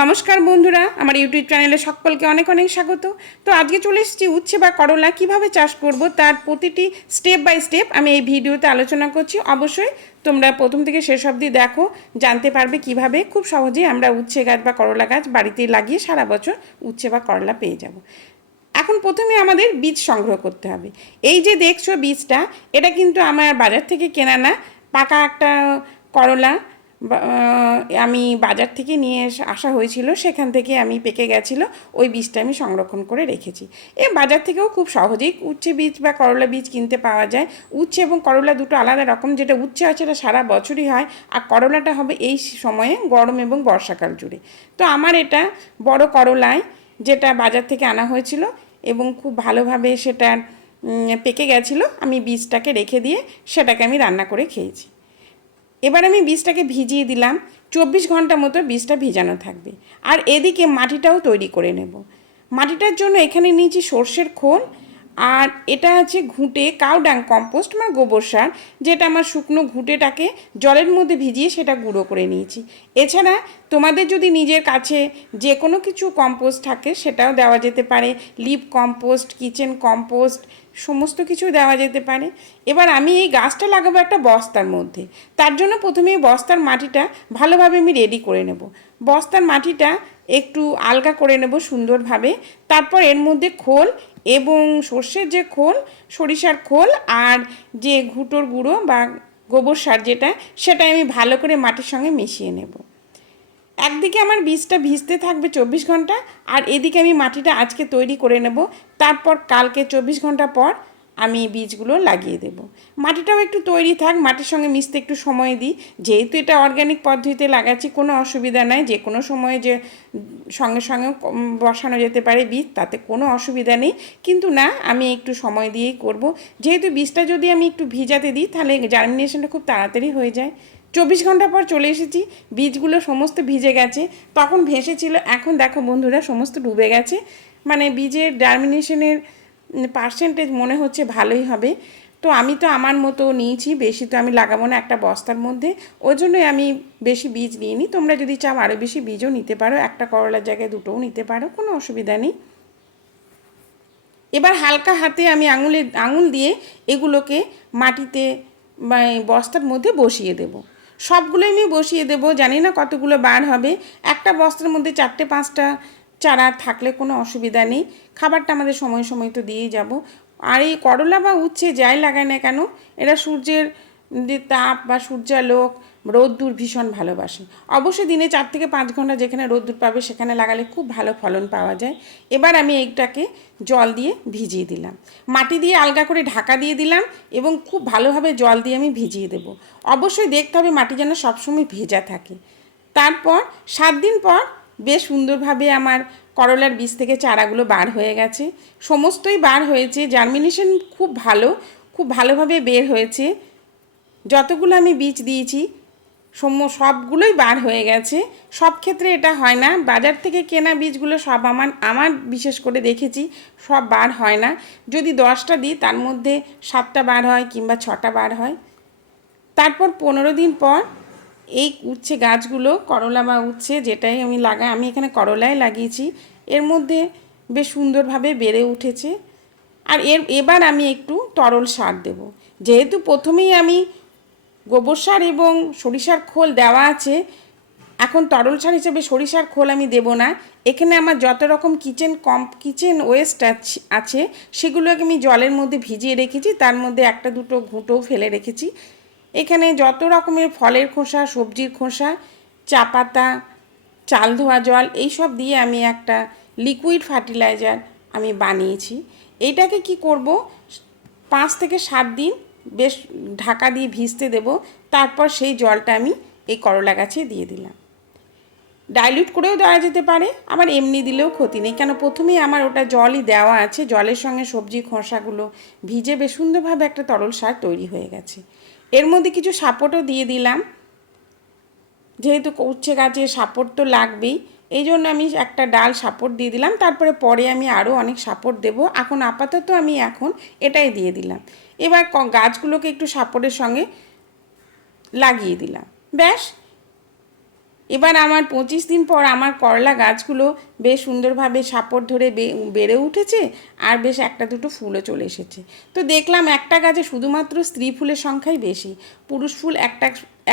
নমস্কার বন্ধুরা, আমার ইউটিউব চ্যানেলে সকলকে অনেক অনেক স্বাগত। তো আজকে চলে এসেছি উচ্ছে বা করলা কিভাবে চাষ করব তার প্রতিটি স্টেপ বাই স্টেপ আমি এই ভিডিওতে আলোচনা করছি। অবশ্যই তোমরা প্রথম থেকে শেষ অবধি দেখো, জানতে পারবে কিভাবে খুব সহজেই আমরা উচ্ছে গাছ বা করলা গাছ বাড়িতে লাগিয়ে সারা বছর উচ্ছে বা করলা পেয়ে যাব। এখন প্রথমে আমাদের বীজ সংগ্রহ করতে হবে। এই যে দেখছো বীজটা, এটা কিন্তু আমার বাজার থেকে কেনা না, পাকা একটা করলা আমি বাজার থেকে নিয়ে আসা হয়েছিল, সেখান থেকে আমি পেকে গেছিলো, ওই বীজটা আমি সংরক্ষণ করে রেখেছি। বাজার থেকেও খুব সহজেই উচ্ছে বীজ বা করলা বীজ কিনতে পাওয়া যায়। উচ্ছে এবং করলা দুটো আলাদা রকম, যেটা উচ্ছে আছে এটা সারা বছরই হয়, আর করলাটা হবে এই সময়ে গরম এবং বর্ষাকাল জুড়ে। তো আমার এটা বড় করলায়, যেটা বাজার থেকে আনা হয়েছিল এবং খুব ভালোভাবে সেটা পেকে গেছিলো, আমি বীজটাকে রেখে দিয়ে সেটাকে আমি রান্না করে খেয়েছি। এবার আমি বীজটাকে ভিজিয়ে দিলাম, 24 ঘন্টা মতো বীজটা ভিজানো থাকবে। আর এদিকে মাটিটাও তৈরি করে নেব। মাটিটার জন্য এখানে নিয়েছি সর্ষের খোল, আর এটা আছে ঘুঁটে কাউ ডাং কম্পোস্ট মানে গোবর সার, যেটা আমার শুকনো ঘুঁটেটাকে জলের মধ্যে ভিজিয়ে সেটা গুঁড়ো করে নিয়েছি। এছাড়া তোমাদের যদি নিজের কাছে যে কোনো কিছু কম্পোস্ট থাকে সেটাও দেওয়া যেতে পারে, লিভ কম্পোস্ট, কিচেন কম্পোস্ট, সমস্ত কিছু দেওয়া যেতে পারে। এবার আমি এই গাছটা লাগাবো একটা বস্তার মধ্যে। তার জন্য প্রথমে এই বস্তার মাটিটা ভালোভাবে আমি রেডি করে নেব। বস্তার মাটিটা একটু আলগা করে নেব সুন্দরভাবে। তারপর এর মধ্যে খোল এবং সর্ষের যে খোল, সরিষার খোল, আর যে ঘুঁটোর গুঁড়ো বা গোবর সার যেটা, সেটা আমি ভালো করে মাটির সঙ্গে মিশিয়ে নেব। একদিকে আমার বীজটা ভিজতে থাকবে 24 ঘন্টা, আর এদিকে আমি মাটিটা আজকে তৈরি করে নেব। তারপর কালকে 24 ঘন্টা পর আমি বীজগুলো লাগিয়ে দেব। মাটিটাও একটু তৈরি থাক, মাটির সঙ্গে মিশতে একটু সময় দিই। যেহেতু এটা অর্গ্যানিক পদ্ধতিতে লাগাচ্ছি, কোনো অসুবিধা নাই, যে কোনো সময়ে যে সঙ্গে সঙ্গে বসানো যেতে পারে বীজ, তাতে কোনো অসুবিধা নেই। কিন্তু না, আমি একটু সময় দিয়েই করব। যেহেতু বীজটা যদি আমি একটু ভিজাতে দিই তাহলে জার্মিনেশনটা খুব তাড়াতাড়ি হয়ে যায়। 24 ঘন্টা পর চলে এসেছি, বীজগুলো সমস্ত ভিজে গেছে। তখন ভেসেছিল, এখন দেখো বন্ধুরা সমস্ত ডুবে গেছে। মানে বীজের জার্মিনেশনের পার্সেন্টেজ মনে হচ্ছে ভালোই হবে। তো আমি তো আমার মতো নিয়েছি, বেশি তো আমি লাগাবো না একটা বস্তার মধ্যে, ওই জন্যই আমি বেশি বীজ নিইনি। তোমরা যদি চাও আরও বেশি বীজও নিতে পারো, একটা করলার জায়গায় দুটোও নিতে পারো, কোনো অসুবিধা নেই। এবার হালকা হাতে আমি আঙুল দিয়ে এগুলোকে মাটিতে বস্তার মধ্যে বসিয়ে দেব। সবগুলোই আমি বসিয়ে দেব, জানি না কতগুলো বার হবে। একটা বস্তার মধ্যে 4-5টা চারা থাকলে কোনো অসুবিধা নেই। খাবারটা আমাদের সময় সময় তো দিয়েই যাব। আর এই করলা বা উচ্ছে যাই লাগায় না কেন, এরা সূর্যের যে তাপ বা সূর্যালোক, রোদ্দুর ভীষণ ভালোবাসে। অবশ্যই দিনে 4-5 ঘন্টা যেখানে রোদ্দুর পাবে সেখানে লাগালে খুব ভালো ফলন পাওয়া যায়। এবার আমি এইটাকে জল দিয়ে ভিজিয়ে দিলাম, মাটি দিয়ে আলগা করে ঢাকা দিয়ে দিলাম এবং খুব ভালোভাবে জল দিয়ে আমি ভিজিয়ে দেব। অবশ্যই দেখতে হবে মাটি যেন সবসময় ভেজা থাকে। তারপর 7 দিন পর বেশ সুন্দরভাবে আমার করলার বীজ থেকে চারাগুলো বার হয়ে গেছে, সমস্তই বার হয়েছে। জার্মিনেশন খুব ভালো, খুব ভালোভাবে বের হয়েছে। যতগুলো আমি বীজ দিয়েছি সবগুলোই বার হয়ে গেছে। সব ক্ষেত্রে এটা হয় না, বাজার থেকে কেনা বীজগুলো সব আমার বিশেষ করে দেখেছি সব বার হয় না। যদি 10টা দিই তার মধ্যে 7টা বার হয় কিংবা 6টা বার হয়। তারপর 15 দিন পর এই উচ্ছে গাছগুলো, করলা বা উচ্ছে যেটাই আমি লাগাই, আমি এখানে করলাই লাগিয়েছি, এর মধ্যে বেশ সুন্দরভাবে বেড়ে উঠেছে। আর এবার আমি একটু তরল সার দেব। যেহেতু প্রথমেই আমি গোবর সার এবং সরিষার খোল দেওয়া আছে, এখন তরল সার হিসেবে সরিষার খোল আমি দেব না। এখানে আমার যত রকম কিচেন ওয়েস্ট আছে সেগুলোকে আমি জলের মধ্যে ভিজিয়ে রেখেছি, তার মধ্যে 1-2 ঘুঁটোও ফেলে রেখেছি। এখানে যত রকমের ফলের খোসা, সবজির খোসা, চা পাতা, চাল ধোয়া জল, এইসব দিয়ে আমি একটা লিকুইড ফার্টিলাইজার আমি বানিয়েছি। এইটাকে কি করব, 5 থেকে 7 দিন বেশ ঢাকা দিয়ে ভিজতে দেব। তারপর সেই জলটা আমি এই করলা গাছে দিয়ে দিলাম। ডাইলিউট করেও দেওয়া যেতে পারে, আবার এমনি দিলেও ক্ষতি নেই, কেন প্রথমেই আমার ওটা জলই দেওয়া আছে। জলের সঙ্গে সবজি খোসাগুলো ভিজে বেশ সুন্দরভাবে একটা তরল সার তৈরি হয়ে গেছে। এর মধ্যে কিছু সাপোর্টও দিয়ে দিলাম, যেহেতু উচ্ছে গাছে সাপোর্ট তো লাগবেই, এই জন্য আমি একটা ডাল সাপোর্ট দিয়ে দিলাম। তারপরে পরে আমি আরও অনেক সাপোর্ট দেব, এখন আপাতত আমি এটাই দিয়ে দিলাম। এবার গাছগুলোকে একটু সাপোর্টের সঙ্গে লাগিয়ে দিলাম, ব্যাস। এবার আমার 25 দিন পর আমার করলা গাছগুলো বেশ সুন্দরভাবে সাপোর্ট ধরে বেড়ে উঠেছে, আর বেশ একটা দুটো ফুলও চলে এসেছে। তো দেখলাম একটা গাছে শুধুমাত্র স্ত্রী ফুলের সংখ্যাই বেশি, পুরুষ ফুল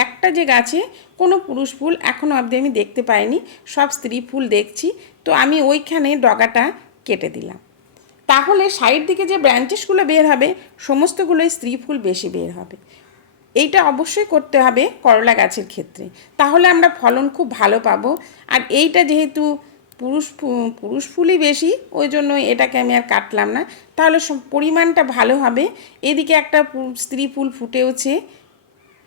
একটা যে গাছে কোনো পুরুষ ফুল এখনও অবধি আমি দেখতে পাইনি, সব স্ত্রী ফুল দেখছি। তো আমি ওইখানে ডগাটা কেটে দিলাম, তাহলে সাইড দিকে যে ব্রাঞ্চেসগুলো বের হবে সমস্তগুলোই স্ত্রী ফুল বেশি বের হবে। এইটা অবশ্যই করতে হবে করলা গাছের ক্ষেত্রে, তাহলে আমরা ফলন খুব ভালো পাবো। আর এইটা যেহেতু পুরুষ ফুলই বেশি, ওই জন্য এটাকে আমি আর কাটলাম না, তাহলে পরিমাণটা ভালো হবে। এদিকে একটা স্ত্রী ফুল ফুটেওছে,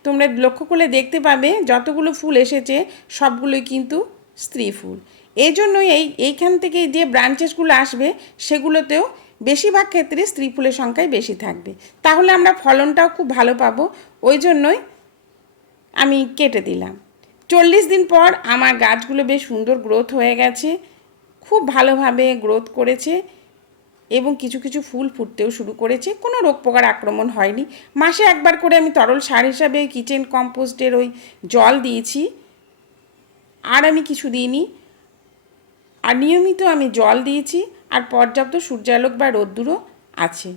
তোমরা লক্ষ্য করলে দেখতে পাবে যতগুলো ফুল এসেছে সবগুলোই কিন্তু স্ত্রী ফুল। এই জন্যই এইখান থেকে যে ব্রাঞ্চেসগুলো আসবে সেগুলোতেও বেশিরভাগ ক্ষেত্রে স্ত্রী ফুলের সংখ্যাই বেশি থাকবে, তাহলে আমরা ফলনটাও খুব ভালো পাবো। ওই জন্যই আমি কেটে দিলাম। 40 দিন পর আমার গাছগুলো বেশ সুন্দর গ্রোথ হয়ে গেছে, খুব ভালোভাবে গ্রোথ করেছে এবং কিছু কিছু ফুল ফুটতেও শুরু করেছে। কোনো রোগ পোকার আক্রমণ হয়নি। মাসে একবার করে আমি তরল সার হিসাবে কিচেন কম্পোস্টের ওই জল দিয়েছি, আর আমি কিছু দিইনি। আর নিয়মিত আমি জল দিয়েছি, আর পর্যাপ্ত সূর্যালোক বা রোদ্দুরও আছে।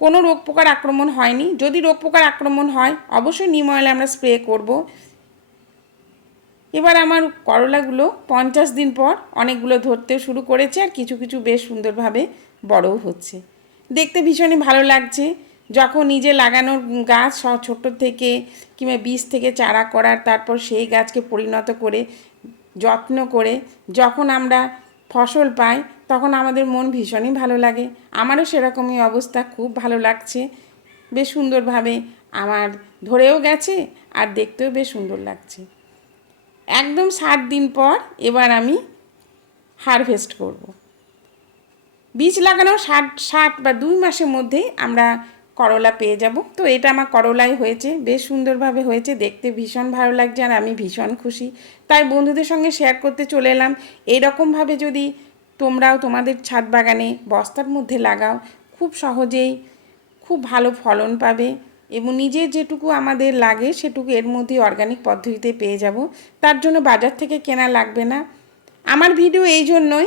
কোনো রোগ পোকার আক্রমণ হয়নি। যদি রোগ পোকার আক্রমণ হয় অবশ্যই নিম অয়েলে আমরা স্প্রে করব। এবার আমার করলাগুলো 50 দিন পর অনেকগুলো ধরতে শুরু করেছে, আর কিছু কিছু বেশ সুন্দরভাবে বড়ও হচ্ছে। দেখতে ভীষণই ভালো লাগছে যখন নিজে লাগানোর গাছ ছোট থেকে কিংবা বীজ থেকে চারা করার, তারপর সেই গাছকে পরিণত করে যত্ন করে যখন আমরা ফসল পাই তখন আমাদের মন ভীষণই ভালো লাগে। আমারও সেরকমই অবস্থা, খুব ভালো লাগছে। বেশ সুন্দরভাবে আমার ধরেও গেছে আর দেখতেও বেশ সুন্দর লাগছে। একদম 60 দিন পর এবার আমি হারভেস্ট করব। বীজ লাগানোর 60 বা 2 মাসের মধ্যেই আমরা করলা পেয়ে যাব। তো এটা আমার করলাই হয়েছে, বেশ সুন্দরভাবে হয়েছে, দেখতে ভীষণ ভালো লাগছে আর আমি ভীষণ খুশি। তাই বন্ধুদের সঙ্গে শেয়ার করতে চলে এলাম। এইরকমভাবে যদি তোমরাও তোমাদের ছাদ বাগানে বস্তার মধ্যে লাগাও, খুব সহজেই খুব ভালো ফলন পাবে এবং নিজের যেটুকু আমাদের লাগে সেটুকু এর মধ্যে অর্গানিক পদ্ধতিতে পেয়ে যাব। তার জন্য বাজার থেকে কেনা লাগবে না। আমার ভিডিও এই জন্যই,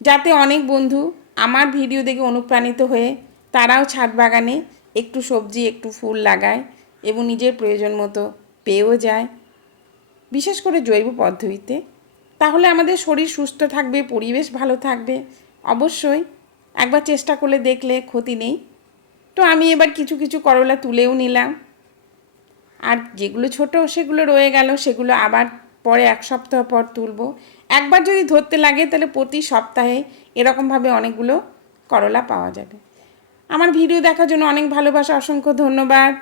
যাতে অনেক বন্ধু আমার ভিডিও দেখে অনুপ্রাণিত হয়ে তারাও ছাদ বাগানে একটু সবজি একটু ফুল লাগায় এবং নিজের প্রয়োজন মতো পেয়েও যায়, বিশেষ করে জৈব পদ্ধতিতে। তাহলে আমাদের শরীর সুস্থ থাকবে, পরিবেশ ভালো থাকবে। অবশ্যই একবার চেষ্টা করে দেখলে ক্ষতি নেই। তো আমি এবার কিছু কিছু করলা তুলেও নিলাম, আর যেগুলো ছোট সেগুলো রয়ে গেল, সেগুলো আবার পরে 1 সপ্তাহ পর তুলব। একবার যদি ধরতে লাগে তাহলে প্রতি সপ্তাহে এরকমভাবে অনেকগুলো করলা পাওয়া যাবে। আমার ভিডিও দেখার জন্য অনেক ভালোবাসা, অসংখ্য ধন্যবাদ।